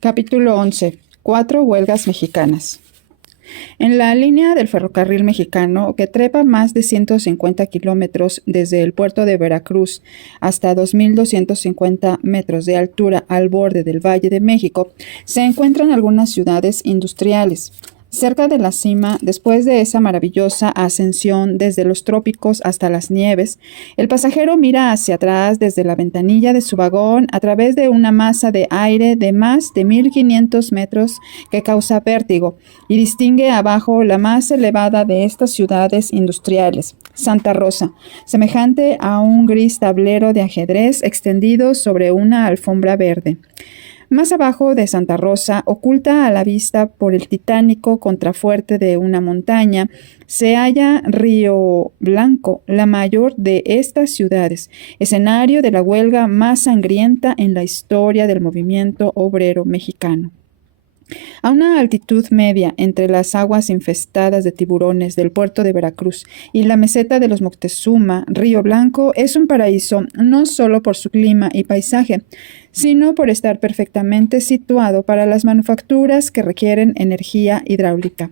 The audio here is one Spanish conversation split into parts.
Capítulo 11. 4 huelgas mexicanas. En la línea del ferrocarril mexicano, que trepa más de 150 kilómetros desde el puerto de Veracruz hasta 2.250 metros de altura al borde del Valle de México, se encuentran algunas ciudades industriales. Cerca de la cima, después de esa maravillosa ascensión desde los trópicos hasta las nieves, el pasajero mira hacia atrás desde la ventanilla de su vagón a través de una masa de aire de más de 1.500 metros que causa vértigo y distingue abajo la más elevada de estas ciudades industriales, Santa Rosa, semejante a un gris tablero de ajedrez extendido sobre una alfombra verde. Más abajo de Santa Rosa, oculta a la vista por el titánico contrafuerte de una montaña, se halla Río Blanco, la mayor de estas ciudades, escenario de la huelga más sangrienta en la historia del movimiento obrero mexicano. A una altitud media entre las aguas infestadas de tiburones del puerto de Veracruz y la meseta de los Moctezuma, Río Blanco es un paraíso no solo por su clima y paisaje, sino por estar perfectamente situado para las manufacturas que requieren energía hidráulica.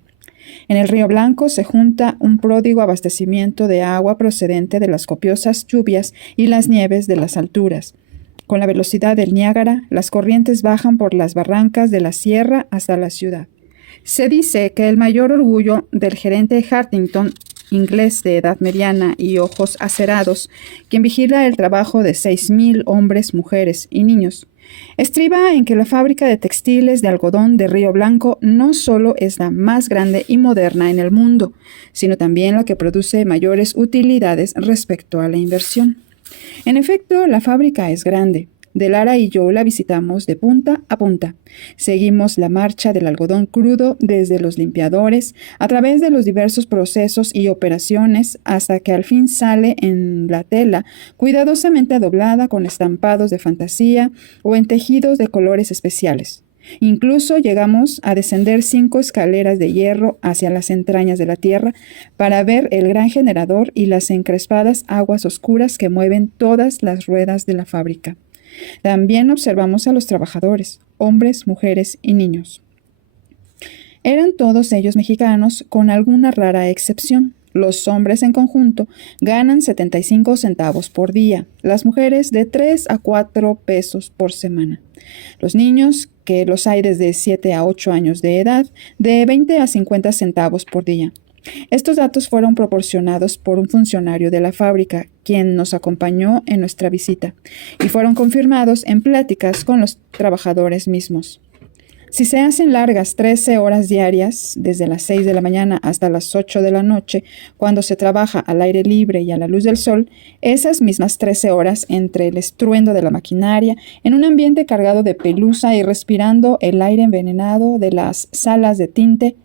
En el Río Blanco se junta un pródigo abastecimiento de agua procedente de las copiosas lluvias y las nieves de las alturas. Con la velocidad del Niágara, las corrientes bajan por las barrancas de la sierra hasta la ciudad. Se dice que el mayor orgullo del gerente Hartington, inglés de edad mediana y ojos acerados, quien vigila el trabajo de 6.000 hombres, mujeres y niños, estriba en que la fábrica de textiles de algodón de Río Blanco no solo es la más grande y moderna en el mundo, sino también la que produce mayores utilidades respecto a la inversión. En efecto, la fábrica es grande. De Lara y yo la visitamos de punta a punta. Seguimos la marcha del algodón crudo desde los limpiadores, a través de los diversos procesos y operaciones, hasta que al fin sale en la tela, cuidadosamente doblada con estampados de fantasía o en tejidos de colores especiales. Incluso llegamos a descender 5 escaleras de hierro hacia las entrañas de la tierra para ver el gran generador y las encrespadas aguas oscuras que mueven todas las ruedas de la fábrica. También observamos a los trabajadores, hombres, mujeres y niños. Eran todos ellos mexicanos, con alguna rara excepción. Los hombres en conjunto ganan 75 centavos por día, las mujeres de 3 a 4 pesos por semana. Los niños, que los hay desde 7 a 8 años de edad, de 20 a 50 centavos por día. Estos datos fueron proporcionados por un funcionario de la fábrica, quien nos acompañó en nuestra visita, y fueron confirmados en pláticas con los trabajadores mismos. Si se hacen largas 13 horas diarias, desde las 6 de la mañana hasta las 8 de la noche, cuando se trabaja al aire libre y a la luz del sol, esas mismas 13 horas entre el estruendo de la maquinaria, en un ambiente cargado de pelusa y respirando el aire envenenado de las salas de tinte,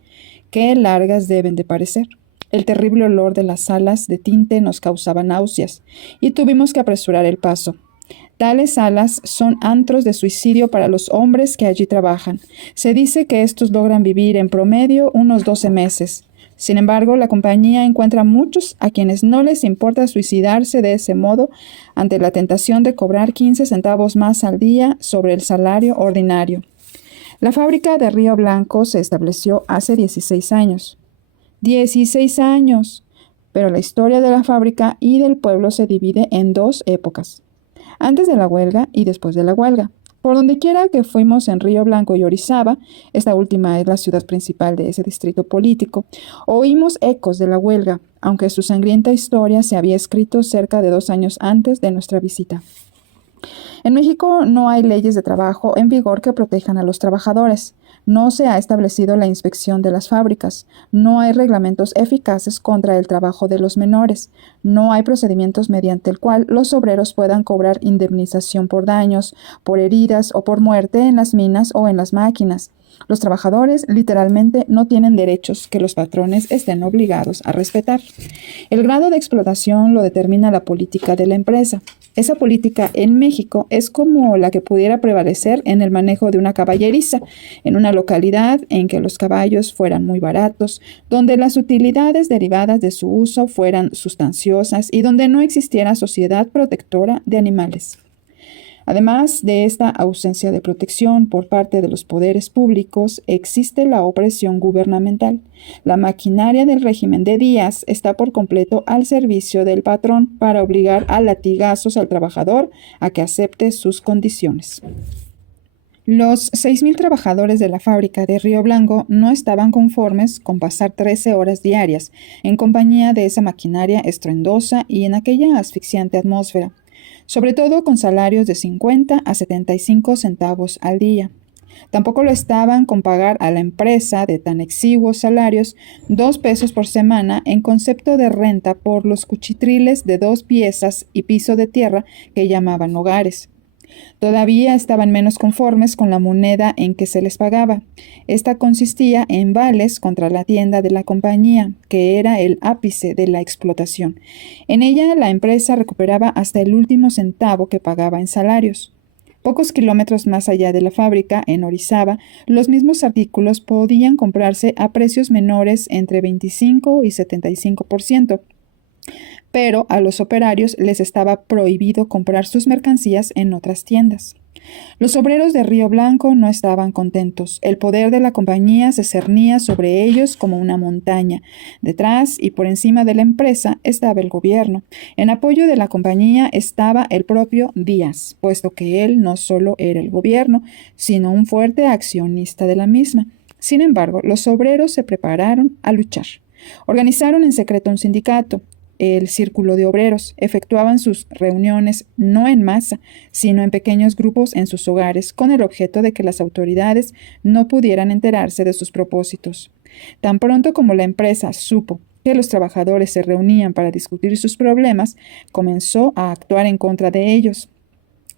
qué largas deben de parecer. El terrible olor de las salas de tinte nos causaba náuseas y tuvimos que apresurar el paso. Tales salas son antros de suicidio para los hombres que allí trabajan. Se dice que estos logran vivir en promedio unos 12 meses. Sin embargo, la compañía encuentra muchos a quienes no les importa suicidarse de ese modo ante la tentación de cobrar 15 centavos más al día sobre el salario ordinario. La fábrica de Río Blanco se estableció hace 16 años. 16 años. Pero la historia de la fábrica y del pueblo se divide en 2 épocas. Antes de la huelga y después de la huelga. Por donde quiera que fuimos en Río Blanco y Orizaba, esta última es la ciudad principal de ese distrito político, oímos ecos de la huelga, aunque su sangrienta historia se había escrito cerca de 2 años antes de nuestra visita. En México no hay leyes de trabajo en vigor que protejan a los trabajadores. No se ha establecido la inspección de las fábricas. No hay reglamentos eficaces contra el trabajo de los menores. No hay procedimientos mediante el cual los obreros puedan cobrar indemnización por daños, por heridas o por muerte en las minas o en las máquinas. Los trabajadores literalmente no tienen derechos que los patrones estén obligados a respetar. El grado de explotación lo determina la política de la empresa. Esa política en México es como la que pudiera prevalecer en el manejo de una caballeriza, en una localidad en que los caballos fueran muy baratos, donde las utilidades derivadas de su uso fueran sustanciosas y donde no existiera sociedad protectora de animales. Además de esta ausencia de protección por parte de los poderes públicos, existe la opresión gubernamental. La maquinaria del régimen de Díaz está por completo al servicio del patrón para obligar a latigazos al trabajador a que acepte sus condiciones. Los 6,000 trabajadores de la fábrica de Río Blanco no estaban conformes con pasar 13 horas diarias en compañía de esa maquinaria estruendosa y en aquella asfixiante atmósfera, sobre todo con salarios de 50 a 75 centavos al día. Tampoco lo estaban con pagar a la empresa de tan exiguos salarios 2 pesos por semana en concepto de renta por los cuchitriles de 2 piezas y piso de tierra que llamaban hogares. Todavía estaban menos conformes con la moneda en que se les pagaba. Esta consistía en vales contra la tienda de la compañía, que era el ápice de la explotación. En ella la empresa recuperaba hasta el último centavo que pagaba en salarios. Pocos kilómetros más allá de la fábrica, en Orizaba, los mismos artículos podían comprarse a precios menores entre 25 y 75%. Pero a los operarios les estaba prohibido comprar sus mercancías en otras tiendas. Los obreros de Río Blanco no estaban contentos. El poder de la compañía se cernía sobre ellos como una montaña. Detrás y por encima de la empresa estaba el gobierno. En apoyo de la compañía estaba el propio Díaz, puesto que él no solo era el gobierno, sino un fuerte accionista de la misma. Sin embargo, los obreros se prepararon a luchar. Organizaron en secreto un sindicato, el Círculo de Obreros. Efectuaban sus reuniones no en masa, sino en pequeños grupos en sus hogares, con el objeto de que las autoridades no pudieran enterarse de sus propósitos. Tan pronto como la empresa supo que los trabajadores se reunían para discutir sus problemas, comenzó a actuar en contra de ellos.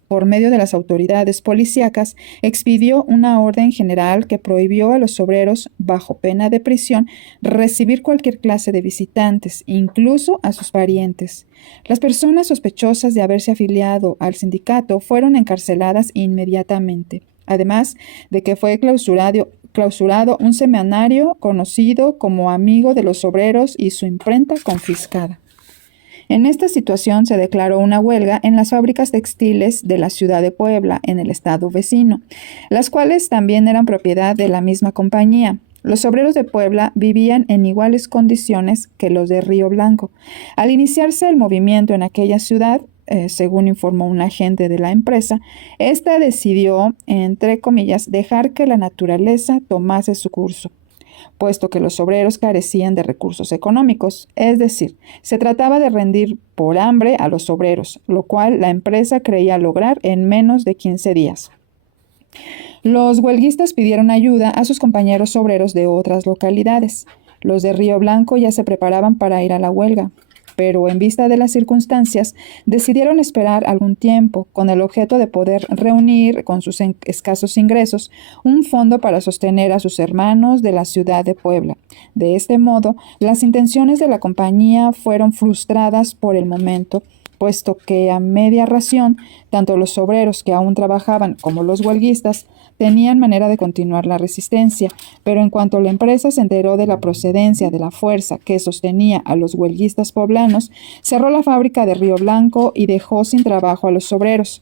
Por medio de las autoridades policíacas, expidió una orden general que prohibió a los obreros, bajo pena de prisión, recibir cualquier clase de visitantes, incluso a sus parientes. Las personas sospechosas de haberse afiliado al sindicato fueron encarceladas inmediatamente, además de que fue clausurado un semanario conocido como Amigo de los Obreros y su imprenta confiscada. En esta situación se declaró una huelga en las fábricas textiles de la ciudad de Puebla, en el estado vecino, las cuales también eran propiedad de la misma compañía. Los obreros de Puebla vivían en iguales condiciones que los de Río Blanco. Al iniciarse el movimiento en aquella ciudad, según informó un agente de la empresa, esta decidió, entre comillas, dejar que la naturaleza tomase su curso, puesto que los obreros carecían de recursos económicos, es decir, se trataba de rendir por hambre a los obreros, lo cual la empresa creía lograr en menos de 15 días. Los huelguistas pidieron ayuda a sus compañeros obreros de otras localidades. Los de Río Blanco ya se preparaban para ir a la huelga, pero en vista de las circunstancias decidieron esperar algún tiempo con el objeto de poder reunir con sus escasos ingresos un fondo para sostener a sus hermanos de la ciudad de Puebla. De este modo, las intenciones de la compañía fueron frustradas por el momento, puesto que a media ración, tanto los obreros que aún trabajaban como los huelguistas tenían manera de continuar la resistencia, pero en cuanto la empresa se enteró de la procedencia de la fuerza que sostenía a los huelguistas poblanos, cerró la fábrica de Río Blanco y dejó sin trabajo a los obreros.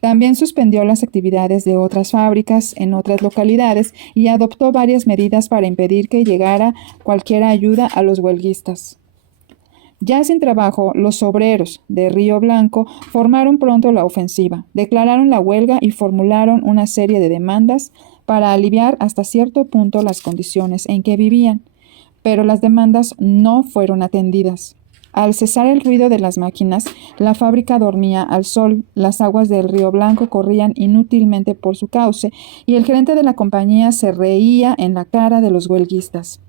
También suspendió las actividades de otras fábricas en otras localidades y adoptó varias medidas para impedir que llegara cualquier ayuda a los huelguistas. Ya sin trabajo, los obreros de Río Blanco formaron pronto la ofensiva, declararon la huelga y formularon una serie de demandas para aliviar hasta cierto punto las condiciones en que vivían, pero las demandas no fueron atendidas. Al cesar el ruido de las máquinas, la fábrica dormía al sol, las aguas del Río Blanco corrían inútilmente por su cauce y el gerente de la compañía se reía en la cara de los huelguistas.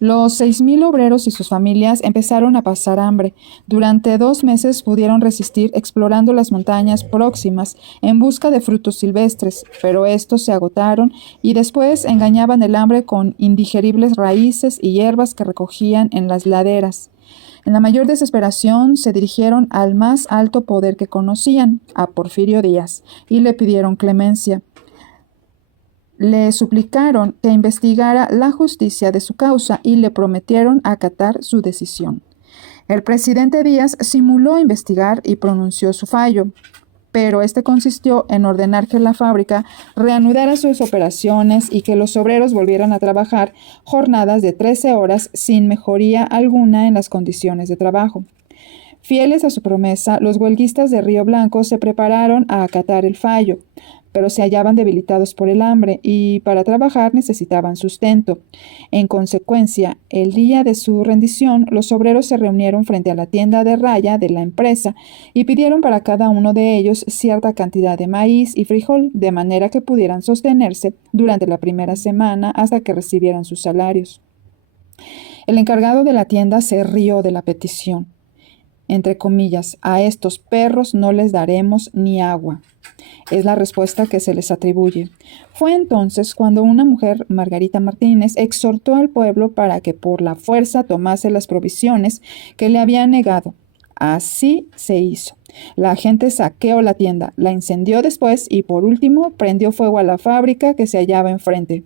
Los 6,000 obreros y sus familias empezaron a pasar hambre. Durante 2 meses pudieron resistir explorando las montañas próximas en busca de frutos silvestres, pero estos se agotaron y después engañaban el hambre con indigeribles raíces y hierbas que recogían en las laderas. En la mayor desesperación se dirigieron al más alto poder que conocían, a Porfirio Díaz, y le pidieron clemencia. Le suplicaron que investigara la justicia de su causa y le prometieron acatar su decisión. El presidente Díaz simuló investigar y pronunció su fallo, pero este consistió en ordenar que la fábrica reanudara sus operaciones y que los obreros volvieran a trabajar jornadas de 13 horas sin mejoría alguna en las condiciones de trabajo. Fieles a su promesa, los huelguistas de Río Blanco se prepararon a acatar el fallo, pero se hallaban debilitados por el hambre y para trabajar necesitaban sustento. En consecuencia, el día de su rendición, los obreros se reunieron frente a la tienda de raya de la empresa y pidieron para cada uno de ellos cierta cantidad de maíz y frijol, de manera que pudieran sostenerse durante la primera semana hasta que recibieran sus salarios. El encargado de la tienda se rió de la petición. Entre comillas, a estos perros no les daremos ni agua. Es la respuesta que se les atribuye. Fue entonces cuando una mujer, Margarita Martínez, exhortó al pueblo para que por la fuerza tomase las provisiones que le habían negado. Así se hizo. La gente saqueó la tienda, la incendió después y por último prendió fuego a la fábrica que se hallaba enfrente.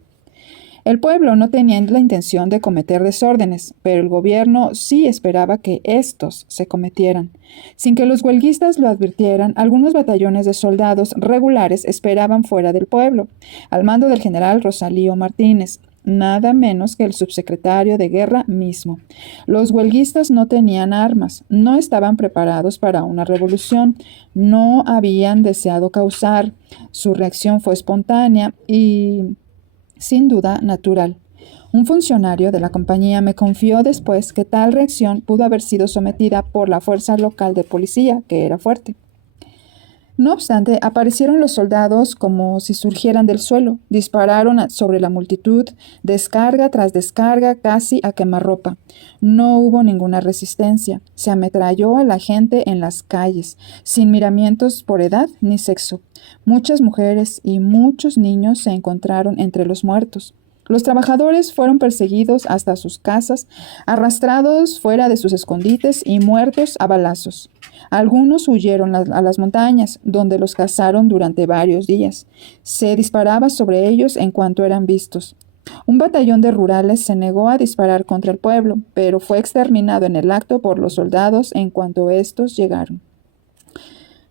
El pueblo no tenía la intención de cometer desórdenes, pero el gobierno sí esperaba que estos se cometieran. Sin que los huelguistas lo advirtieran, algunos batallones de soldados regulares esperaban fuera del pueblo, al mando del general Rosalío Martínez, nada menos que el subsecretario de Guerra mismo. Los huelguistas no tenían armas, no estaban preparados para una revolución, no habían deseado causar. Su reacción fue espontánea y sin duda natural. Un funcionario de la compañía me confió después que tal reacción pudo haber sido sometida por la fuerza local de policía, que era fuerte. No obstante, aparecieron los soldados como si surgieran del suelo, dispararon sobre la multitud, descarga tras descarga, casi a quemarropa. No hubo ninguna resistencia, se ametralló a la gente en las calles, sin miramientos por edad ni sexo. Muchas mujeres y muchos niños se encontraron entre los muertos. Los trabajadores fueron perseguidos hasta sus casas, arrastrados fuera de sus escondites y muertos a balazos. Algunos huyeron a las montañas, donde los cazaron durante varios días. Se disparaba sobre ellos en cuanto eran vistos. Un batallón de rurales se negó a disparar contra el pueblo, pero fue exterminado en el acto por los soldados en cuanto estos llegaron.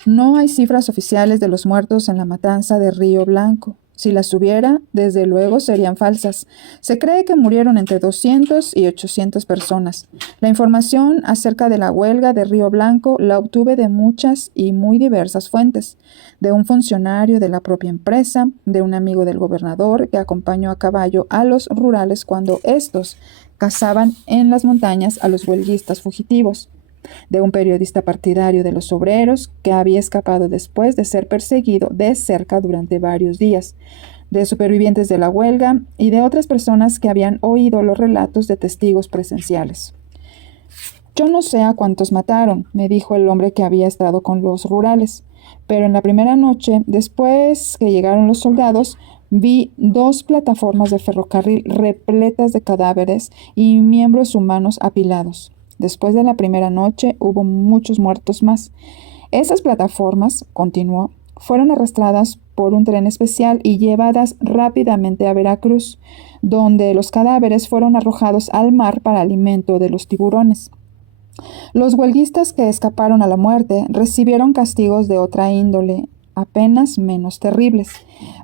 No hay cifras oficiales de los muertos en la matanza de Río Blanco. Si las hubiera, desde luego serían falsas. Se cree que murieron entre 200 y 800 personas. La información acerca de la huelga de Río Blanco la obtuve de muchas y muy diversas fuentes. De un funcionario de la propia empresa, de un amigo del gobernador que acompañó a caballo a los rurales cuando estos cazaban en las montañas a los huelguistas fugitivos, de un periodista partidario de los obreros que había escapado después de ser perseguido de cerca durante varios días, de supervivientes de la huelga y de otras personas que habían oído los relatos de testigos presenciales. Yo no sé a cuántos mataron, me dijo el hombre que había estado con los rurales, pero en la primera noche, después que llegaron los soldados, vi 2 plataformas de ferrocarril repletas de cadáveres y miembros humanos apilados. Después de la primera noche hubo muchos muertos más. Esas plataformas, continuó, fueron arrastradas por un tren especial y llevadas rápidamente a Veracruz, donde los cadáveres fueron arrojados al mar para alimento de los tiburones. Los huelguistas que escaparon a la muerte recibieron castigos de otra índole, apenas menos terribles.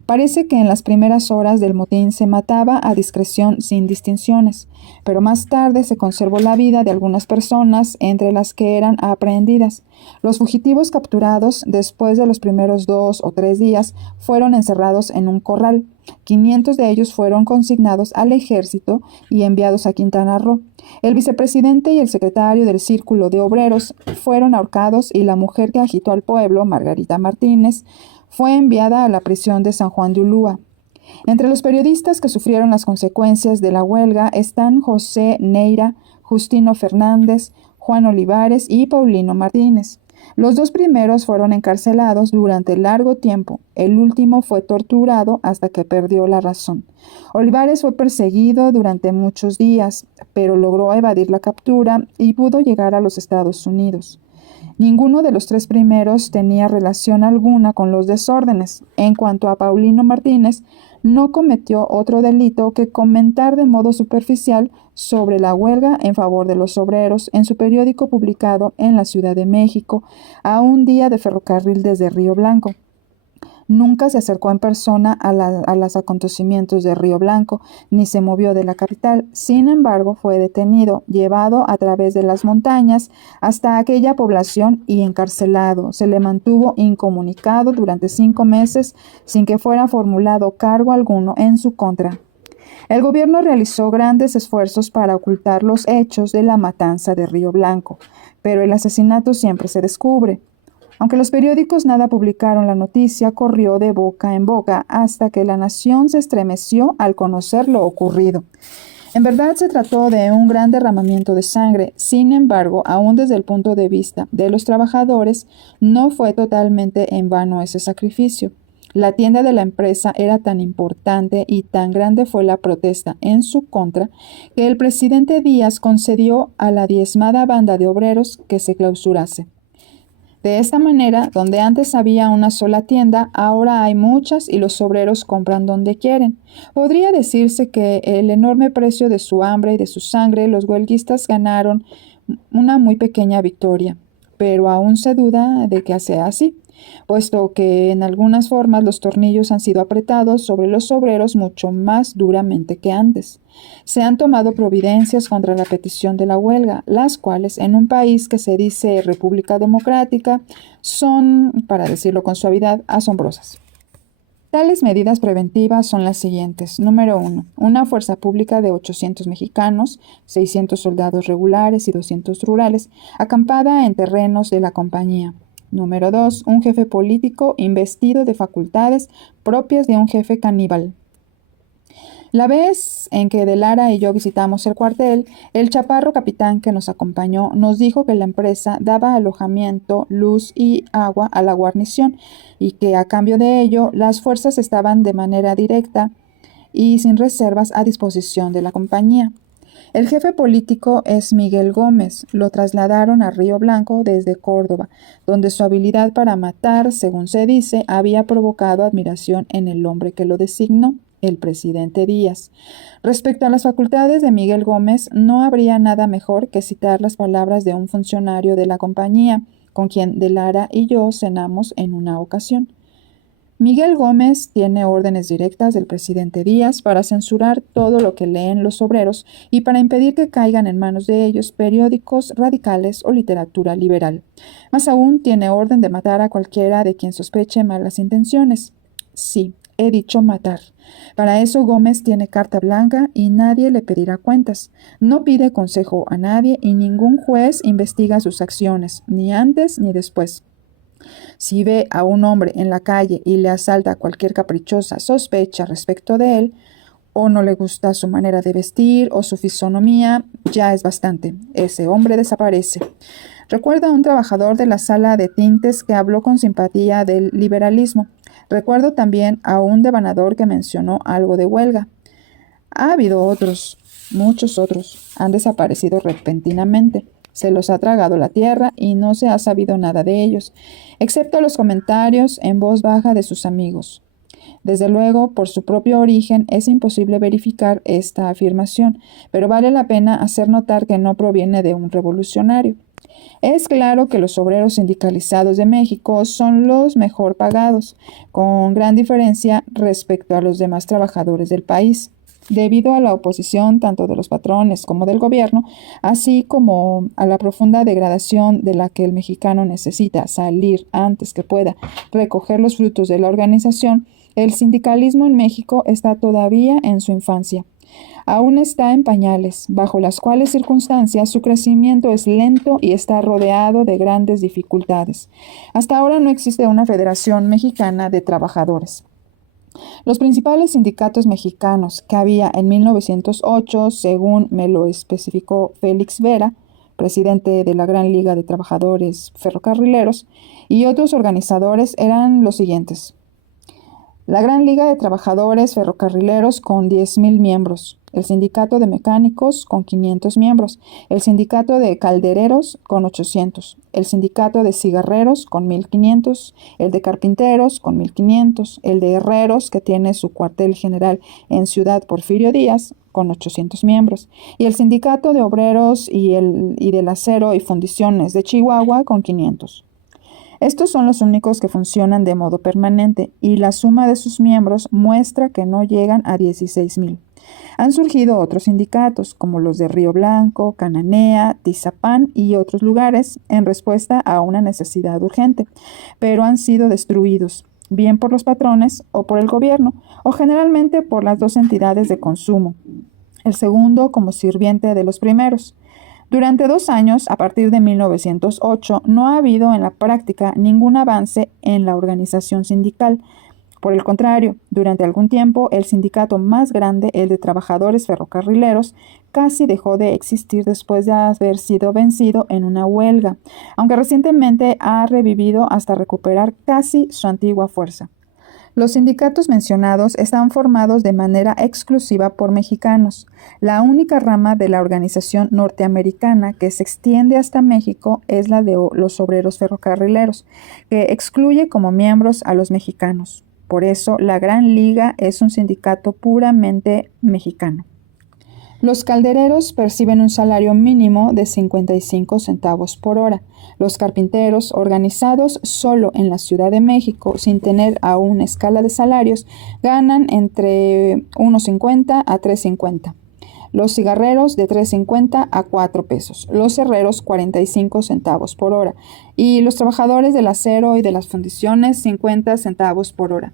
Parece que en las primeras horas del motín se mataba a discreción sin distinciones, pero más tarde se conservó la vida de algunas personas, entre las que eran aprehendidas. Los fugitivos capturados, después de los primeros 2 o 3 días, fueron encerrados en un corral. 500 de ellos fueron consignados al ejército y enviados a Quintana Roo. El vicepresidente y el secretario del Círculo de Obreros fueron ahorcados y la mujer que agitó al pueblo, Margarita Martínez, fue enviada a la prisión de San Juan de Ulúa. Entre los periodistas que sufrieron las consecuencias de la huelga están José Neira, Justino Fernández, Juan Olivares y Paulino Martínez. Los 2 primeros fueron encarcelados durante largo tiempo. El último fue torturado hasta que perdió la razón. Olivares fue perseguido durante muchos días, pero logró evadir la captura y pudo llegar a los Estados Unidos. Ninguno de los 3 primeros tenía relación alguna con los desórdenes. En cuanto a Paulino Martínez, no cometió otro delito que comentar de modo superficial sobre la huelga en favor de los obreros en su periódico publicado en la Ciudad de México a un día de ferrocarril desde Río Blanco. Nunca se acercó en persona a los acontecimientos de Río Blanco, ni se movió de la capital. Sin embargo, fue detenido, llevado a través de las montañas hasta aquella población y encarcelado. Se le mantuvo incomunicado durante 5 meses sin que fuera formulado cargo alguno en su contra. El gobierno realizó grandes esfuerzos para ocultar los hechos de la matanza de Río Blanco, pero el asesinato siempre se descubre. Aunque los periódicos nada publicaron, la noticia corrió de boca en boca hasta que la nación se estremeció al conocer lo ocurrido. En verdad se trató de un gran derramamiento de sangre. Sin embargo, aún desde el punto de vista de los trabajadores, no fue totalmente en vano ese sacrificio. La tienda de la empresa era tan importante y tan grande fue la protesta en su contra que el presidente Díaz concedió a la diezmada banda de obreros que se clausurase. De esta manera, donde antes había una sola tienda, ahora hay muchas y los obreros compran donde quieren. Podría decirse que el enorme precio de su hambre y de su sangre, los huelguistas ganaron una muy pequeña victoria, pero aún se duda de que sea así, puesto que en algunas formas los tornillos han sido apretados sobre los obreros mucho más duramente que antes. Se han tomado providencias contra la petición de la huelga, las cuales en un país que se dice República Democrática son, para decirlo con suavidad, asombrosas. Tales medidas preventivas son las siguientes. Número 1. Una fuerza pública de 800 mexicanos, 600 soldados regulares y 200 rurales, acampada en terrenos de la compañía. Número 2. Un jefe político investido de facultades propias de un jefe caníbal. La vez en que de Lara y yo visitamos el cuartel, el chaparro capitán que nos acompañó nos dijo que la empresa daba alojamiento, luz y agua a la guarnición y que a cambio de ello las fuerzas estaban de manera directa y sin reservas a disposición de la compañía. El jefe político es Miguel Gómez. Lo trasladaron a Río Blanco desde Córdoba, donde su habilidad para matar, según se dice, había provocado admiración en el hombre que lo designó, el presidente Díaz. Respecto a las facultades de Miguel Gómez, no habría nada mejor que citar las palabras de un funcionario de la compañía, con quien de Lara y yo cenamos en una ocasión. Miguel Gómez tiene órdenes directas del presidente Díaz para censurar todo lo que leen los obreros y para impedir que caigan en manos de ellos periódicos radicales o literatura liberal. Más aún, tiene orden de matar a cualquiera de quien sospeche malas intenciones. Sí, he dicho matar. Para eso Gómez tiene carta blanca y nadie le pedirá cuentas. No pide consejo a nadie y ningún juez investiga sus acciones, ni antes ni después. Si ve a un hombre en la calle y le asalta cualquier caprichosa sospecha respecto de él, o no le gusta su manera de vestir o su fisonomía, ya es bastante. Ese hombre desaparece. Recuerdo a un trabajador de la sala de tintes que habló con simpatía del liberalismo. Recuerdo también a un devanador que mencionó algo de huelga. Ha habido otros, muchos otros. Han desaparecido repentinamente. Se los ha tragado la tierra y no se ha sabido nada de ellos, excepto los comentarios en voz baja de sus amigos. Desde luego, por su propio origen, es imposible verificar esta afirmación, pero vale la pena hacer notar que no proviene de un revolucionario. Es claro que los obreros sindicalizados de México son los mejor pagados, con gran diferencia respecto a los demás trabajadores del país, debido a la oposición tanto de los patrones como del gobierno, así como a la profunda degradación de la que el mexicano necesita salir antes que pueda recoger los frutos de la organización. El sindicalismo en México está todavía en su infancia. Aún está en pañales, bajo las cuales circunstancias su crecimiento es lento y está rodeado de grandes dificultades. Hasta ahora no existe una Federación Mexicana de Trabajadores. Los principales sindicatos mexicanos que había en 1908, según me lo especificó Félix Vera, presidente de la Gran Liga de Trabajadores Ferrocarrileros, y otros organizadores eran los siguientes. La Gran Liga de Trabajadores Ferrocarrileros con 10,000 miembros. el Sindicato de Mecánicos con 500 miembros, el Sindicato de Caldereros con 800, el Sindicato de Cigarreros con 1500, el de Carpinteros con 1500, el de Herreros, que tiene su cuartel general en Ciudad Porfirio Díaz, con 800 miembros, y el Sindicato de Obreros y del Acero y Fundiciones de Chihuahua con 500. Estos son los únicos que funcionan de modo permanente y la suma de sus miembros muestra que no llegan a 16,000. Han surgido otros sindicatos, como los de Río Blanco, Cananea, Tizapán y otros lugares, en respuesta a una necesidad urgente, pero han sido destruidos, bien por los patrones o por el gobierno, o generalmente por las dos entidades de consumo, el segundo como sirviente de los primeros. Durante 2 años, a partir de 1908, no ha habido en la práctica ningún avance en la organización sindical. Por el contrario, durante algún tiempo, el sindicato más grande, el de trabajadores ferrocarrileros, casi dejó de existir después de haber sido vencido en una huelga, aunque recientemente ha revivido hasta recuperar casi su antigua fuerza. Los sindicatos mencionados están formados de manera exclusiva por mexicanos. La única rama de la organización norteamericana que se extiende hasta México es la de los obreros ferrocarrileros, que excluye como miembros a los mexicanos. Por eso, la Gran Liga es un sindicato puramente mexicano. Los caldereros perciben un salario mínimo de 55 centavos por hora. Los carpinteros, organizados solo en la Ciudad de México, sin tener aún escala de salarios, ganan entre 1.50 a 3.50. Los cigarreros de 3.50 a 4 pesos. Los herreros 45 centavos por hora. Y los trabajadores del acero y de las fundiciones 50 centavos por hora.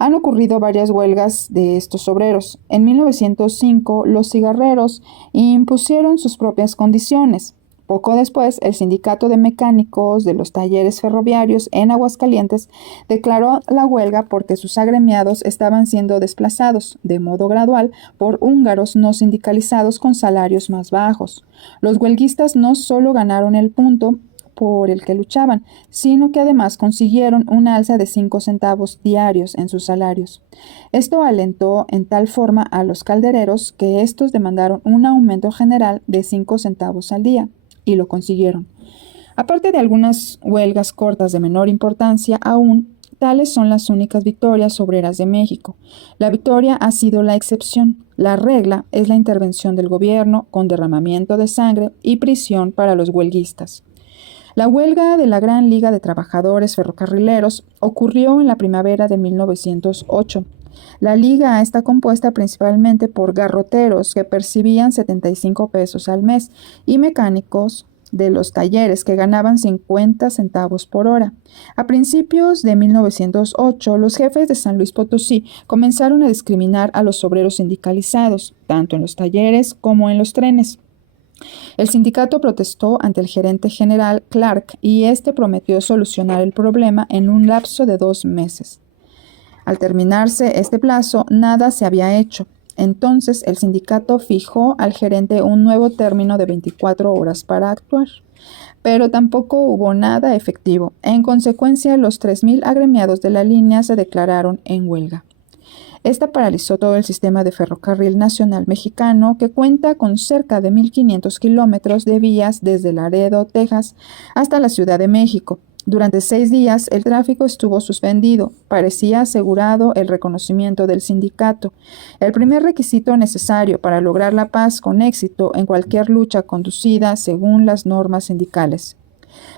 Han ocurrido varias huelgas de estos obreros. En 1905, los cigarreros impusieron sus propias condiciones. Poco después, el Sindicato de Mecánicos de los Talleres Ferroviarios en Aguascalientes declaró la huelga porque sus agremiados estaban siendo desplazados, de modo gradual, por húngaros no sindicalizados con salarios más bajos. Los huelguistas no solo ganaron el punto por el que luchaban, sino que además consiguieron una alza de 5 centavos diarios en sus salarios. Esto alentó en tal forma a los caldereros que estos demandaron un aumento general de 5 centavos al día, y lo consiguieron. Aparte de algunas huelgas cortas de menor importancia aún, tales son las únicas victorias obreras de México. La victoria ha sido la excepción. La regla es la intervención del gobierno con derramamiento de sangre y prisión para los huelguistas. La huelga de la Gran Liga de Trabajadores Ferrocarrileros ocurrió en la primavera de 1908. La liga está compuesta principalmente por garroteros que percibían 75 pesos al mes y mecánicos de los talleres que ganaban 50 centavos por hora. A principios de 1908, los jefes de San Luis Potosí comenzaron a discriminar a los obreros sindicalizados, tanto en los talleres como en los trenes. El sindicato protestó ante el gerente general Clark y este prometió solucionar el problema en un lapso de 2 meses. Al terminarse este plazo, nada se había hecho. Entonces, el sindicato fijó al gerente un nuevo término de 24 horas para actuar. Pero tampoco hubo nada efectivo. En consecuencia, los 3,000 agremiados de la línea se declararon en huelga. Esta paralizó todo el sistema de ferrocarril nacional mexicano, que cuenta con cerca de 1,500 kilómetros de vías desde Laredo, Texas, hasta la Ciudad de México. Durante 6 días el tráfico estuvo suspendido. Parecía asegurado el reconocimiento del sindicato. El primer requisito necesario para lograr la paz con éxito en cualquier lucha conducida según las normas sindicales.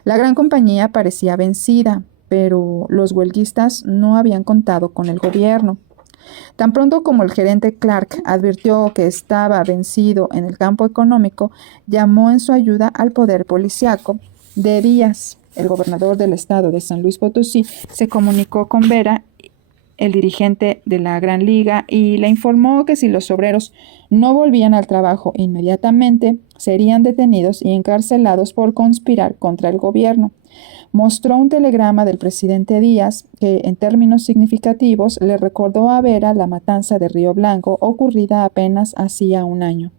La gran compañía parecía vencida, pero los huelguistas no habían contado con el gobierno. Tan pronto como el gerente Clark advirtió que estaba vencido en el campo económico, llamó en su ayuda al poder policíaco de Díaz. El gobernador del estado de San Luis Potosí se comunicó con Vera, el dirigente de la Gran Liga, y le informó que si los obreros no volvían al trabajo inmediatamente, serían detenidos y encarcelados por conspirar contra el gobierno. Mostró un telegrama del presidente Díaz que, en términos significativos, le recordó a Vera la matanza de Río Blanco ocurrida apenas hacía un año.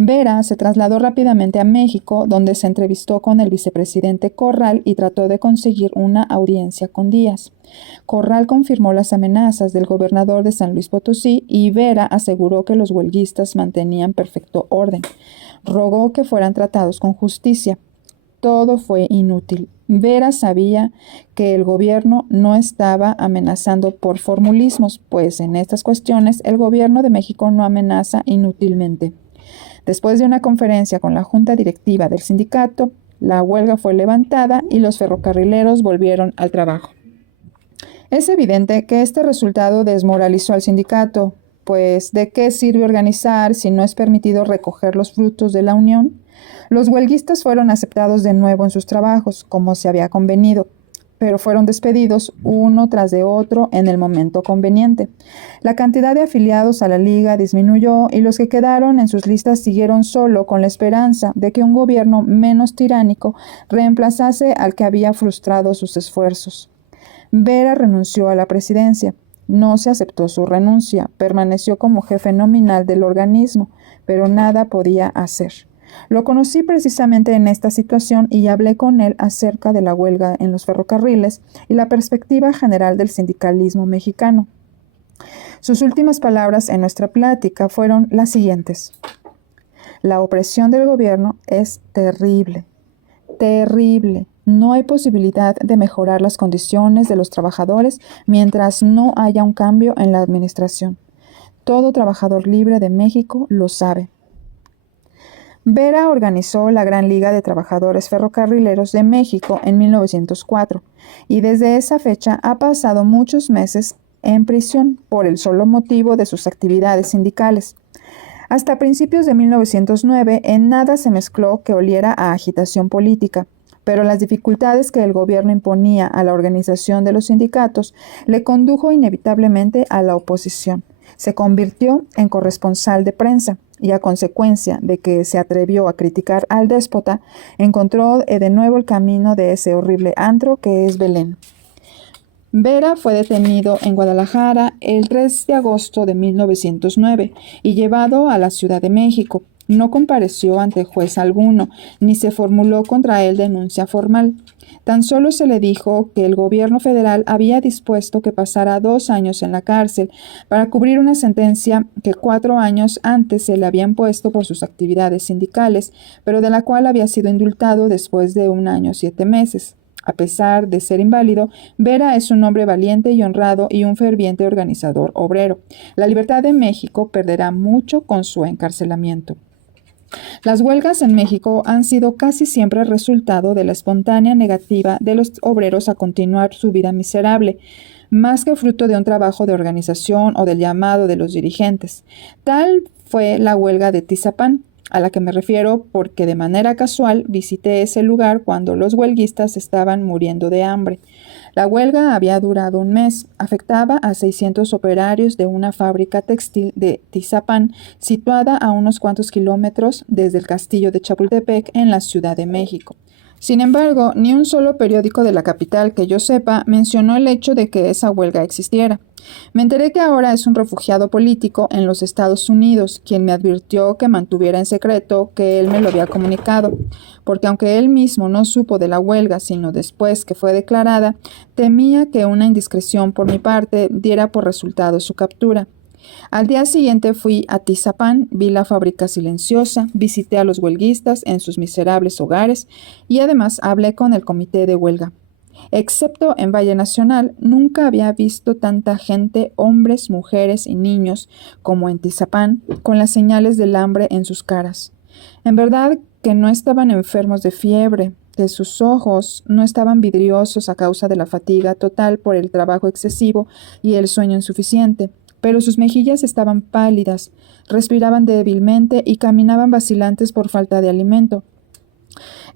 Vera se trasladó rápidamente a México, donde se entrevistó con el vicepresidente Corral y trató de conseguir una audiencia con Díaz. Corral confirmó las amenazas del gobernador de San Luis Potosí y Vera aseguró que los huelguistas mantenían perfecto orden. Rogó que fueran tratados con justicia. Todo fue inútil. Vera sabía que el gobierno no estaba amenazando por formulismos, pues en estas cuestiones el gobierno de México no amenaza inútilmente. Después de una conferencia con la junta directiva del sindicato, la huelga fue levantada y los ferrocarrileros volvieron al trabajo. Es evidente que este resultado desmoralizó al sindicato, pues ¿de qué sirve organizar si no es permitido recoger los frutos de la unión? Los huelguistas fueron aceptados de nuevo en sus trabajos, como se había convenido, pero fueron despedidos uno tras de otro en el momento conveniente. La cantidad de afiliados a la liga disminuyó y los que quedaron en sus listas siguieron solo con la esperanza de que un gobierno menos tiránico reemplazase al que había frustrado sus esfuerzos. Vera renunció a la presidencia. No se aceptó su renuncia, permaneció como jefe nominal del organismo, pero nada podía hacer. Lo conocí precisamente en esta situación y hablé con él acerca de la huelga en los ferrocarriles y la perspectiva general del sindicalismo mexicano. Sus últimas palabras en nuestra plática fueron las siguientes: la opresión del gobierno es terrible, terrible. No hay posibilidad de mejorar las condiciones de los trabajadores mientras no haya un cambio en la administración. Todo trabajador libre de México lo sabe. Vera organizó la Gran Liga de Trabajadores Ferrocarrileros de México en 1904 y desde esa fecha ha pasado muchos meses en prisión por el solo motivo de sus actividades sindicales. Hasta principios de 1909 en nada se mezcló que oliera a agitación política, pero las dificultades que el gobierno imponía a la organización de los sindicatos le condujo inevitablemente a la oposición. Se convirtió en corresponsal de prensa y a consecuencia de que se atrevió a criticar al déspota, encontró de nuevo el camino de ese horrible antro que es Belén. Vera fue detenido en Guadalajara el 3 de agosto de 1909 y llevado a la Ciudad de México. No compareció ante juez alguno, ni se formuló contra él denuncia formal. Tan solo se le dijo que el gobierno federal había dispuesto que pasara 2 años en la cárcel para cubrir una sentencia que 4 años antes se le habían puesto por sus actividades sindicales, pero de la cual había sido indultado después de 1 año 7 meses. A pesar de ser inválido, Vera es un hombre valiente y honrado y un ferviente organizador obrero. La libertad de México perderá mucho con su encarcelamiento. Las huelgas en México han sido casi siempre el resultado de la espontánea negativa de los obreros a continuar su vida miserable, más que fruto de un trabajo de organización o del llamado de los dirigentes. Tal fue la huelga de Tizapán, a la que me refiero porque de manera casual visité ese lugar cuando los huelguistas estaban muriendo de hambre. La huelga había durado 1 mes, afectaba a 600 operarios de una fábrica textil de Tizapán, situada a unos cuantos kilómetros desde el castillo de Chapultepec en la Ciudad de México. Sin embargo, ni un solo periódico de la capital que yo sepa mencionó el hecho de que esa huelga existiera. Me enteré que ahora es un refugiado político en los Estados Unidos, quien me advirtió que mantuviera en secreto que él me lo había comunicado, porque aunque él mismo no supo de la huelga sino después que fue declarada, temía que una indiscreción por mi parte diera por resultado su captura. Al día siguiente fui a Tizapán, vi la fábrica silenciosa, visité a los huelguistas en sus miserables hogares y además hablé con el comité de huelga. Excepto en Valle Nacional, nunca había visto tanta gente, hombres, mujeres y niños, como en Tizapán, con las señales del hambre en sus caras. En verdad que no estaban enfermos de fiebre, que sus ojos no estaban vidriosos a causa de la fatiga total por el trabajo excesivo y el sueño insuficiente, pero sus mejillas estaban pálidas, respiraban débilmente y caminaban vacilantes por falta de alimento.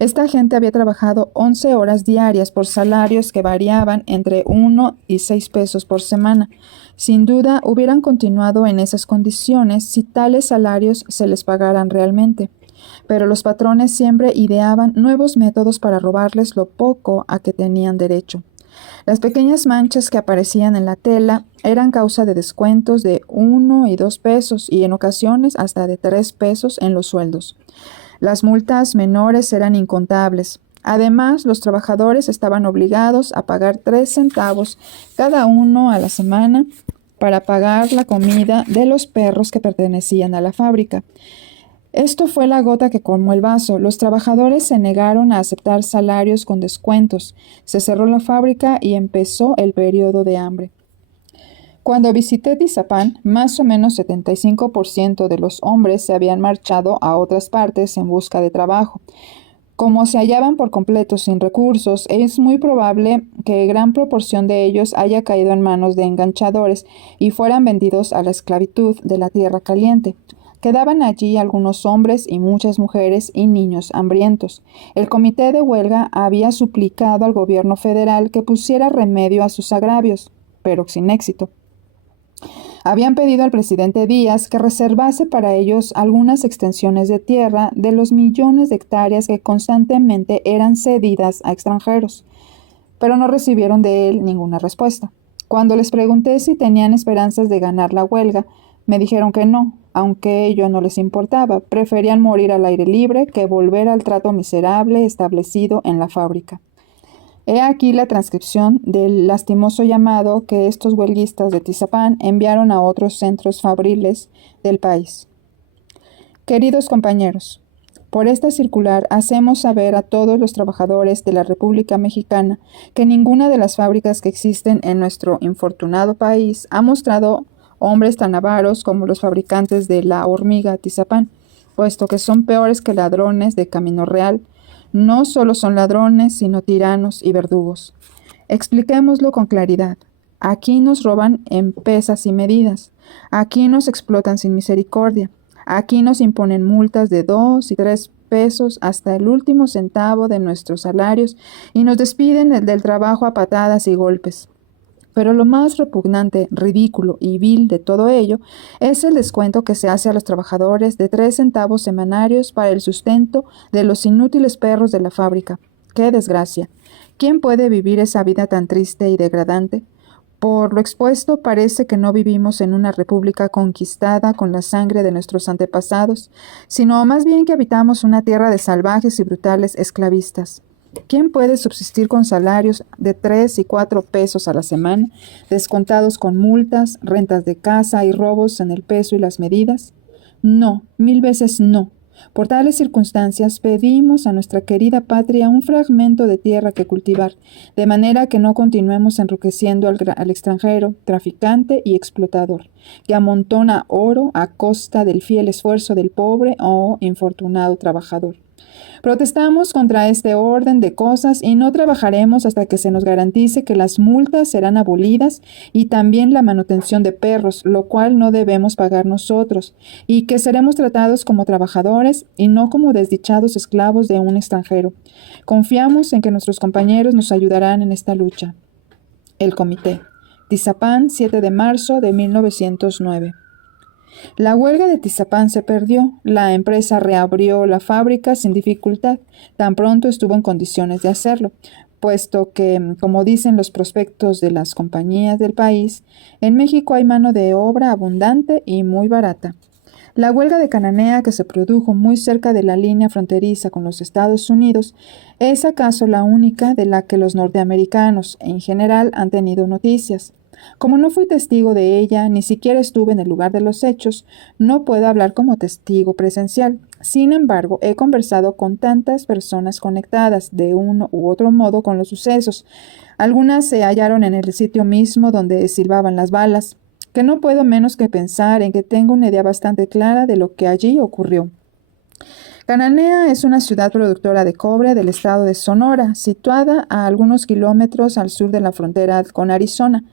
Esta gente había trabajado 11 horas diarias por salarios que variaban entre 1 y 6 pesos por semana. Sin duda, hubieran continuado en esas condiciones si tales salarios se les pagaran realmente. Pero los patrones siempre ideaban nuevos métodos para robarles lo poco a que tenían derecho. Las pequeñas manchas que aparecían en la tela eran causa de descuentos de 1 y 2 pesos y en ocasiones hasta de 3 pesos en los sueldos. Las multas menores eran incontables. Además, los trabajadores estaban obligados a pagar 3 centavos cada uno a la semana para pagar la comida de los perros que pertenecían a la fábrica. Esto fue la gota que colmó el vaso. Los trabajadores se negaron a aceptar salarios con descuentos. Se cerró la fábrica y empezó el periodo de hambre. Cuando visité Tizapán, más o menos 75% de los hombres se habían marchado a otras partes en busca de trabajo. Como se hallaban por completo sin recursos, es muy probable que gran proporción de ellos haya caído en manos de enganchadores y fueran vendidos a la esclavitud de la tierra caliente. Quedaban allí algunos hombres y muchas mujeres y niños hambrientos. El comité de huelga había suplicado al gobierno federal que pusiera remedio a sus agravios, pero sin éxito. Habían pedido al presidente Díaz que reservase para ellos algunas extensiones de tierra de los millones de hectáreas que constantemente eran cedidas a extranjeros, pero no recibieron de él ninguna respuesta. Cuando les pregunté si tenían esperanzas de ganar la huelga, me dijeron que no, aunque ello no les importaba, preferían morir al aire libre que volver al trato miserable establecido en la fábrica. He aquí la transcripción del lastimoso llamado que estos huelguistas de Tizapán enviaron a otros centros fabriles del país. Queridos compañeros, por esta circular hacemos saber a todos los trabajadores de la República Mexicana que ninguna de las fábricas que existen en nuestro infortunado país ha mostrado hombres tan avaros como los fabricantes de la hormiga Tizapán, puesto que son peores que ladrones de Camino Real. No solo son ladrones, sino tiranos y verdugos. Expliquémoslo con claridad. Aquí nos roban en pesas y medidas. Aquí nos explotan sin misericordia. Aquí nos imponen multas de 2 y 3 pesos hasta el último centavo de nuestros salarios y nos despiden del trabajo a patadas y golpes. Pero lo más repugnante, ridículo y vil de todo ello es el descuento que se hace a los trabajadores de 3 centavos semanarios para el sustento de los inútiles perros de la fábrica. ¡Qué desgracia! ¿Quién puede vivir esa vida tan triste y degradante? Por lo expuesto, parece que no vivimos en una república conquistada con la sangre de nuestros antepasados, sino más bien que habitamos una tierra de salvajes y brutales esclavistas. ¿Quién puede subsistir con salarios de 3 y 4 pesos a la semana, descontados con multas, rentas de casa y robos en el peso y las medidas? No, 1000 veces no. Por tales circunstancias pedimos a nuestra querida patria un fragmento de tierra que cultivar, de manera que no continuemos enriqueciendo al extranjero, traficante y explotador, que amontona oro a costa del fiel esfuerzo del pobre o infortunado trabajador. Protestamos contra este orden de cosas y no trabajaremos hasta que se nos garantice que las multas serán abolidas y también la manutención de perros, lo cual no debemos pagar nosotros, y que seremos tratados como trabajadores y no como desdichados esclavos de un extranjero. Confiamos en que nuestros compañeros nos ayudarán en esta lucha. El Comité. Tizapán, 7 de marzo de 1909. La huelga de Tizapán se perdió. La empresa reabrió la fábrica sin dificultad, tan pronto estuvo en condiciones de hacerlo, puesto que, como dicen los prospectos de las compañías del país, en México hay mano de obra abundante y muy barata. La huelga de Cananea, que se produjo muy cerca de la línea fronteriza con los Estados Unidos, es acaso la única de la que los norteamericanos, en general, han tenido noticias. Como no fui testigo de ella, ni siquiera estuve en el lugar de los hechos, no puedo hablar como testigo presencial. Sin embargo, he conversado con tantas personas conectadas de uno u otro modo con los sucesos. Algunas se hallaron en el sitio mismo donde silbaban las balas, que no puedo menos que pensar en que tengo una idea bastante clara de lo que allí ocurrió. Cananea es una ciudad productora de cobre del estado de Sonora, situada a algunos kilómetros al sur de la frontera con Arizona.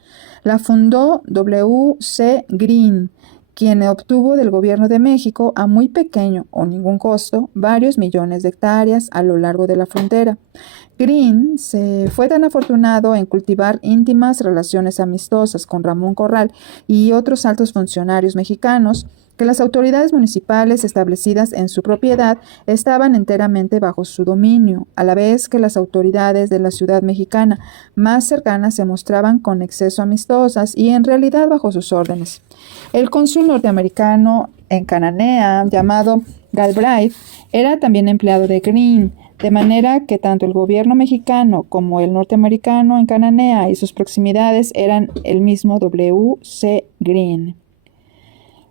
La fundó W. C. Greene, quien obtuvo del gobierno de México a muy pequeño o ningún costo varios millones de hectáreas a lo largo de la frontera. Greene se fue tan afortunado en cultivar íntimas relaciones amistosas con Ramón Corral y otros altos funcionarios mexicanos que las autoridades municipales establecidas en su propiedad estaban enteramente bajo su dominio, a la vez que las autoridades de la ciudad mexicana más cercanas se mostraban con exceso amistosas y en realidad bajo sus órdenes. El cónsul norteamericano en Cananea, llamado Galbraith, era también empleado de Greene, de manera que tanto el gobierno mexicano como el norteamericano en Cananea y sus proximidades eran el mismo W.C. Greene.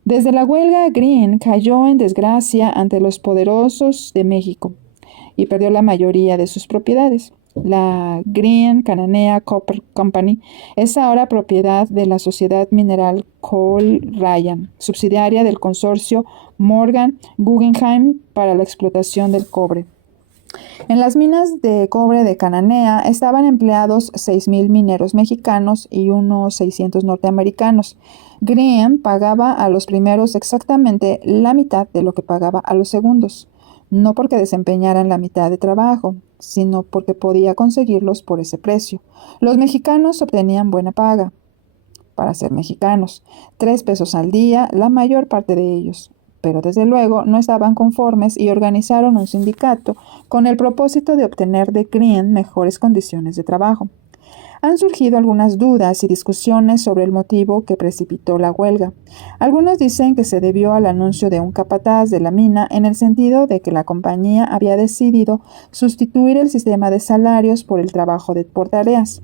Desde la huelga, Greene cayó en desgracia ante los poderosos de México y perdió la mayoría de sus propiedades. La Greene Cananea Copper Company es ahora propiedad de la Sociedad Mineral Cole Ryan, subsidiaria del consorcio Morgan Guggenheim para la explotación del cobre. En las minas de cobre de Cananea estaban empleados 6,000 mineros mexicanos y unos 600 norteamericanos. Greene pagaba a los primeros exactamente la mitad de lo que pagaba a los segundos, no porque desempeñaran la mitad de trabajo, sino porque podía conseguirlos por ese precio. Los mexicanos obtenían buena paga para ser mexicanos, 3 pesos al día, la mayor parte de ellos. Pero desde luego no estaban conformes y organizaron un sindicato con el propósito de obtener de Greene mejores condiciones de trabajo. Han surgido algunas dudas y discusiones sobre el motivo que precipitó la huelga. Algunos dicen que se debió al anuncio de un capataz de la mina en el sentido de que la compañía había decidido sustituir el sistema de salarios por el trabajo por tareas.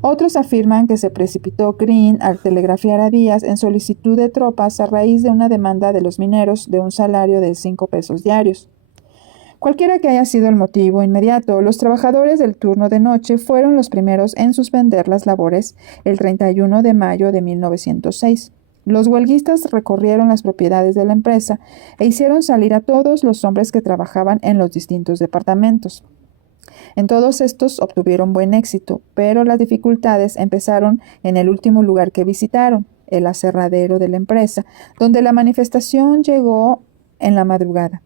Otros afirman que se precipitó Greene al telegrafiar a Díaz en solicitud de tropas a raíz de una demanda de los mineros de un salario de 5 pesos diarios. Cualquiera que haya sido el motivo inmediato, los trabajadores del turno de noche fueron los primeros en suspender las labores el 31 de mayo de 1906. Los huelguistas recorrieron las propiedades de la empresa e hicieron salir a todos los hombres que trabajaban en los distintos departamentos. En todos estos obtuvieron buen éxito, pero las dificultades empezaron en el último lugar que visitaron, el aserradero de la empresa, donde la manifestación llegó en la madrugada.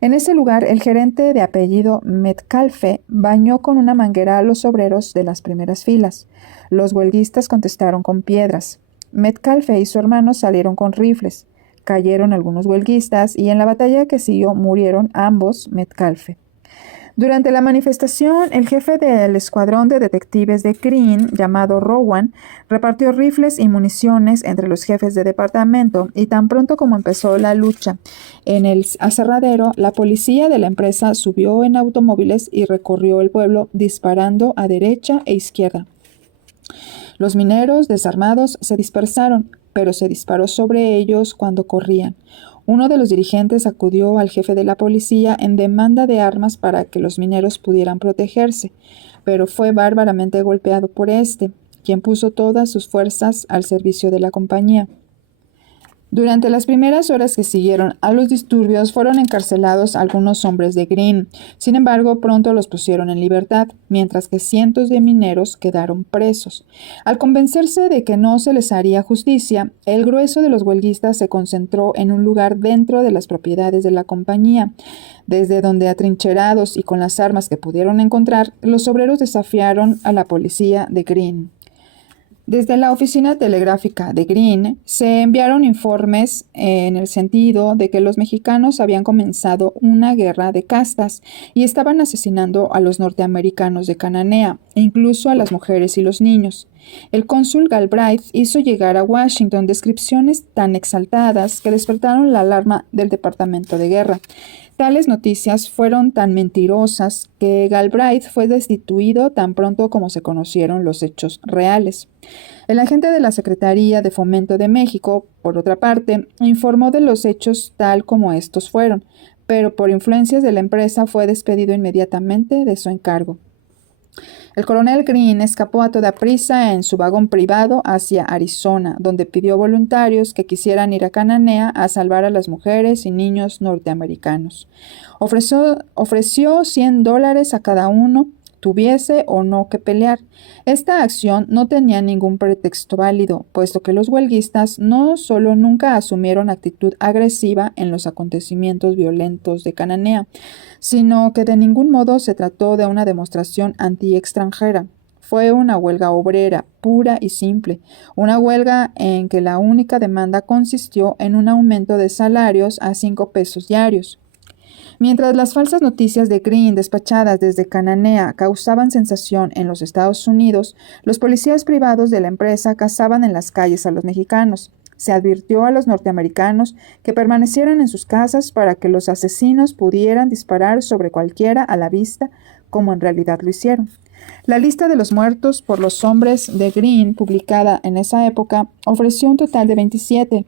En ese lugar, el gerente de apellido Metcalfe bañó con una manguera a los obreros de las primeras filas. Los huelguistas contestaron con piedras. Metcalfe y su hermano salieron con rifles. Cayeron algunos huelguistas y en la batalla que siguió murieron ambos Metcalfe. Durante la manifestación, el jefe del escuadrón de detectives de Greene, llamado Rowan, repartió rifles y municiones entre los jefes de departamento y tan pronto como empezó la lucha en el aserradero, la policía de la empresa subió en automóviles y recorrió el pueblo disparando a derecha e izquierda. Los mineros, desarmados, se dispersaron, pero se disparó sobre ellos cuando corrían. Uno de los dirigentes acudió al jefe de la policía en demanda de armas para que los mineros pudieran protegerse, pero fue bárbaramente golpeado por este, quien puso todas sus fuerzas al servicio de la compañía. Durante las primeras horas que siguieron a los disturbios fueron encarcelados algunos hombres de Greene. Sin embargo, pronto los pusieron en libertad, mientras que cientos de mineros quedaron presos. Al convencerse de que no se les haría justicia, el grueso de los huelguistas se concentró en un lugar dentro de las propiedades de la compañía, desde donde, atrincherados y con las armas que pudieron encontrar, los obreros desafiaron a la policía de Greene. Desde la oficina telegráfica de Greene se enviaron informes en el sentido de que los mexicanos habían comenzado una guerra de castas y estaban asesinando a los norteamericanos de Cananea, e incluso a las mujeres y los niños. El cónsul Galbraith hizo llegar a Washington descripciones tan exaltadas que despertaron la alarma del Departamento de Guerra. Tales noticias fueron tan mentirosas que Galbraith fue destituido tan pronto como se conocieron los hechos reales. El agente de la Secretaría de Fomento de México, por otra parte, informó de los hechos tal como estos fueron, pero por influencias de la empresa fue despedido inmediatamente de su encargo. El coronel Greene escapó a toda prisa en su vagón privado hacia Arizona, donde pidió voluntarios que quisieran ir a Cananea a salvar a las mujeres y niños norteamericanos. Ofreció $100 a cada uno, tuviese o no que pelear. Esta acción no tenía ningún pretexto válido, puesto que los huelguistas no solo nunca asumieron actitud agresiva en los acontecimientos violentos de Cananea, sino que de ningún modo se trató de una demostración anti-extranjera. Fue una huelga obrera, pura y simple, una huelga en que la única demanda consistió en un aumento de salarios a 5 pesos diarios. Mientras las falsas noticias de Greene despachadas desde Cananea causaban sensación en los Estados Unidos, los policías privados de la empresa cazaban en las calles a los mexicanos. Se advirtió a los norteamericanos que permanecieran en sus casas para que los asesinos pudieran disparar sobre cualquiera a la vista, como en realidad lo hicieron. La lista de los muertos por los hombres de Greene, publicada en esa época, ofreció un total de 27,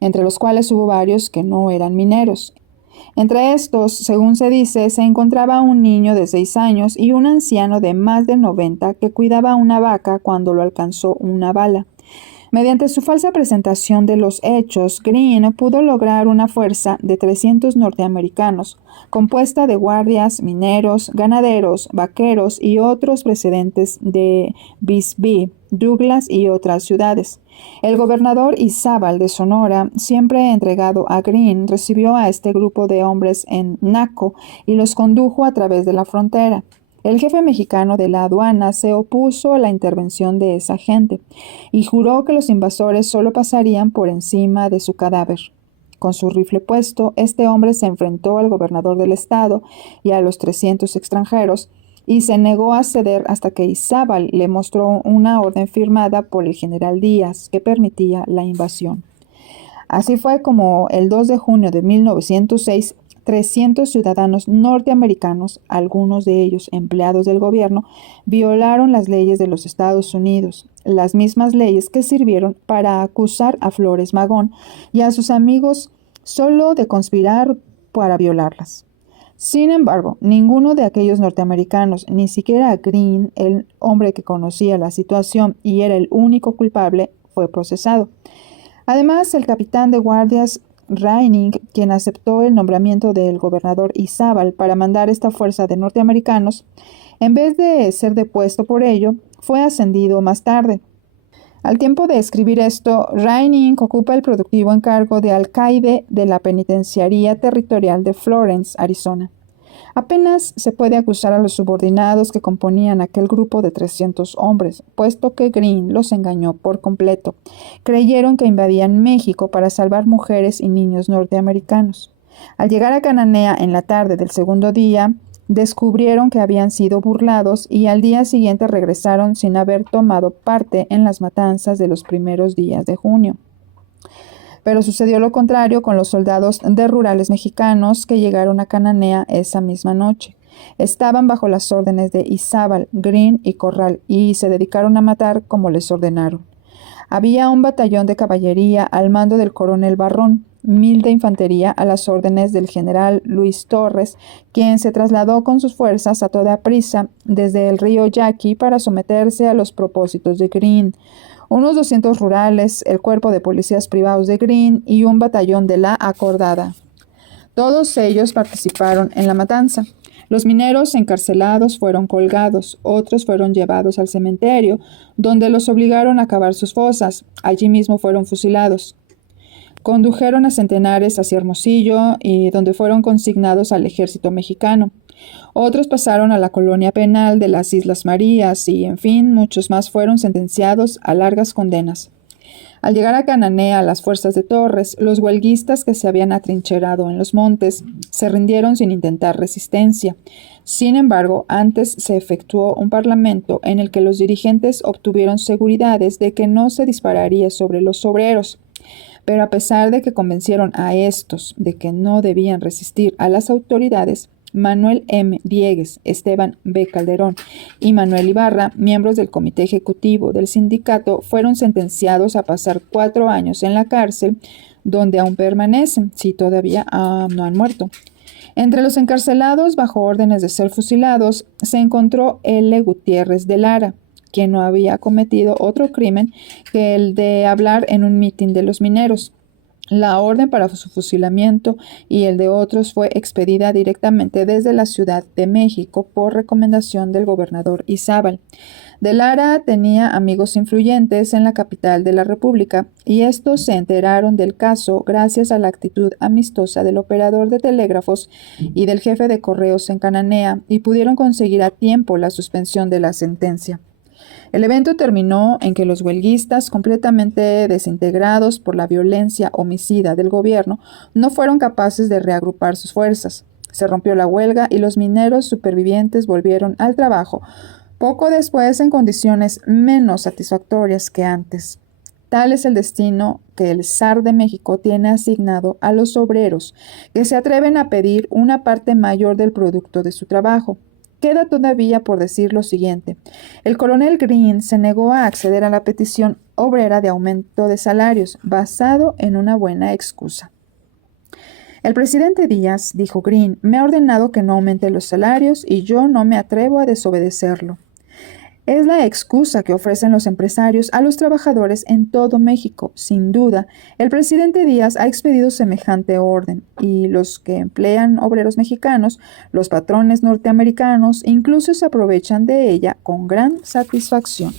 entre los cuales hubo varios que no eran mineros. Entre estos, según se dice, se encontraba un niño de 6 años y un anciano de más de 90 que cuidaba una vaca cuando lo alcanzó una bala. Mediante su falsa presentación de los hechos, Greene pudo lograr una fuerza de 300 norteamericanos, compuesta de guardias, mineros, ganaderos, vaqueros y otros precedentes de Bisbee, Douglas y otras ciudades. El gobernador Izábal de Sonora, siempre entregado a Greene, recibió a este grupo de hombres en Naco y los condujo a través de la frontera. El jefe mexicano de la aduana se opuso a la intervención de esa gente y juró que los invasores solo pasarían por encima de su cadáver. Con su rifle puesto, este hombre se enfrentó al gobernador del estado y a los 300 extranjeros y se negó a ceder hasta que Izábal le mostró una orden firmada por el general Díaz que permitía la invasión. Así fue como el 2 de junio de 1906, 300 ciudadanos norteamericanos, algunos de ellos empleados del gobierno, violaron las leyes de los Estados Unidos, las mismas leyes que sirvieron para acusar a Flores Magón y a sus amigos solo de conspirar para violarlas. Sin embargo, ninguno de aquellos norteamericanos, ni siquiera Greene, el hombre que conocía la situación y era el único culpable, fue procesado. Además, el capitán de guardias Reining, quien aceptó el nombramiento del gobernador Izábal para mandar esta fuerza de norteamericanos, en vez de ser depuesto por ello, fue ascendido más tarde. Al tiempo de escribir esto, Reining ocupa el productivo encargo de alcaide de la Penitenciaría Territorial de Florence, Arizona. Apenas se puede acusar a los subordinados que componían aquel grupo de 300 hombres, puesto que Greene los engañó por completo. Creyeron que invadían México para salvar mujeres y niños norteamericanos. Al llegar a Cananea en la tarde del segundo día, descubrieron que habían sido burlados y al día siguiente regresaron sin haber tomado parte en las matanzas de los primeros días de junio. Pero sucedió lo contrario con los soldados de rurales mexicanos que llegaron a Cananea esa misma noche. Estaban bajo las órdenes de Izábal, Greene y Corral y se dedicaron a matar como les ordenaron. Había un batallón de caballería al mando del coronel Barrón, 1000 de infantería a las órdenes del general Luis Torres, quien se trasladó con sus fuerzas a toda prisa desde el río Yaqui para someterse a los propósitos de Greene. Unos 200 rurales, el cuerpo de policías privados de Greene y un batallón de la Acordada. Todos ellos participaron en la matanza. Los mineros encarcelados fueron colgados, otros fueron llevados al cementerio, donde los obligaron a cavar sus fosas. Allí mismo fueron fusilados. Condujeron a centenares hacia Hermosillo y donde fueron consignados al ejército mexicano. Otros pasaron a la colonia penal de las Islas Marías y, en fin, muchos más fueron sentenciados a largas condenas. Al llegar a Cananea las fuerzas de Torres, los huelguistas que se habían atrincherado en los montes se rindieron sin intentar resistencia. Sin embargo, antes se efectuó un parlamento en el que los dirigentes obtuvieron seguridades de que no se dispararía sobre los obreros. Pero a pesar de que convencieron a estos de que no debían resistir a las autoridades, Manuel M. Diegues, Esteban B. Calderón y Manuel Ibarra, miembros del comité ejecutivo del sindicato, fueron sentenciados a pasar 4 años en la cárcel, donde aún permanecen, si todavía no han muerto. Entre los encarcelados bajo órdenes de ser fusilados se encontró L. Gutiérrez de Lara, quien no había cometido otro crimen que el de hablar en un mitin de los mineros. La orden para su fusilamiento y el de otros fue expedida directamente desde la Ciudad de México por recomendación del gobernador Izábal. De Lara tenía amigos influyentes en la capital de la República y estos se enteraron del caso gracias a la actitud amistosa del operador de telégrafos y del jefe de correos en Cananea y pudieron conseguir a tiempo la suspensión de la sentencia. El evento terminó en que los huelguistas, completamente desintegrados por la violencia homicida del gobierno, no fueron capaces de reagrupar sus fuerzas. Se rompió la huelga y los mineros supervivientes volvieron al trabajo, poco después en condiciones menos satisfactorias que antes. Tal es el destino que el zar de México tiene asignado a los obreros, que se atreven a pedir una parte mayor del producto de su trabajo. Queda todavía por decir lo siguiente. El coronel Green se negó a acceder a la petición obrera de aumento de salarios, basado en una buena excusa. El presidente Díaz, dijo Green, me ha ordenado que no aumente los salarios y yo no me atrevo a desobedecerlo. Es la excusa que ofrecen los empresarios a los trabajadores en todo México. Sin duda, el presidente Díaz ha expedido semejante orden y los que emplean obreros mexicanos, los patrones norteamericanos, incluso se aprovechan de ella con gran satisfacción.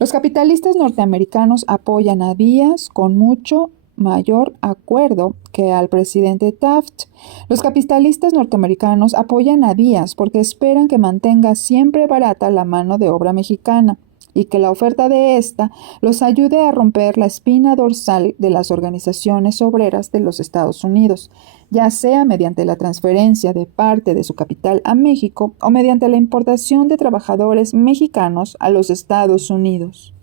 Los capitalistas norteamericanos apoyan a Díaz con mucho mayor acuerdo que al presidente Taft. Los capitalistas norteamericanos apoyan a Díaz porque esperan que mantenga siempre barata la mano de obra mexicana y que la oferta de ésta los ayude a romper la espina dorsal de las organizaciones obreras de los Estados Unidos, ya sea mediante la transferencia de parte de su capital a México o mediante la importación de trabajadores mexicanos a los Estados Unidos.